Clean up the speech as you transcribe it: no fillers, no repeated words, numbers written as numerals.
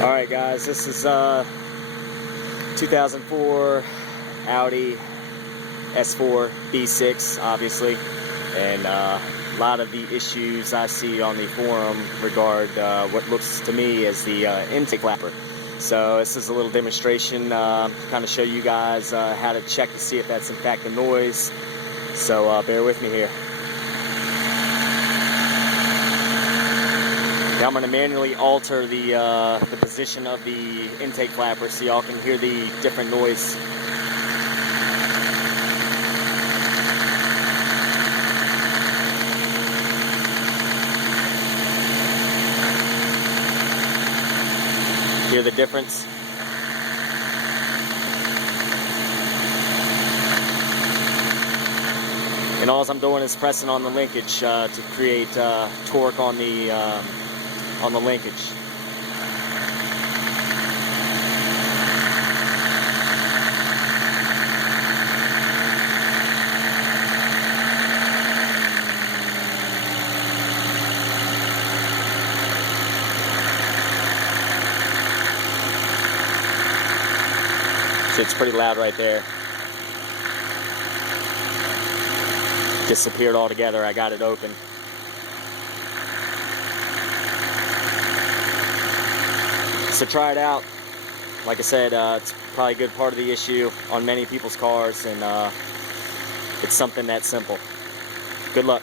Alright guys, this is 2004 Audi S4 B6 obviously, and a lot of the issues I see on the forum regard what looks to me as the intake flapper. So this is a little demonstration to kind of show you guys how to check to see if that's in fact the noise. So bear with me here. Now I'm going to manually alter the position of the intake flapper so y'all can hear the different noise. Hear the difference? And all I'm doing is pressing on the linkage to create torque on the linkage. So it's pretty loud right there. Disappeared altogether. I got it open. So try it out. Like I said, it's probably a good part of the issue on many people's cars, and it's something that simple. Good luck.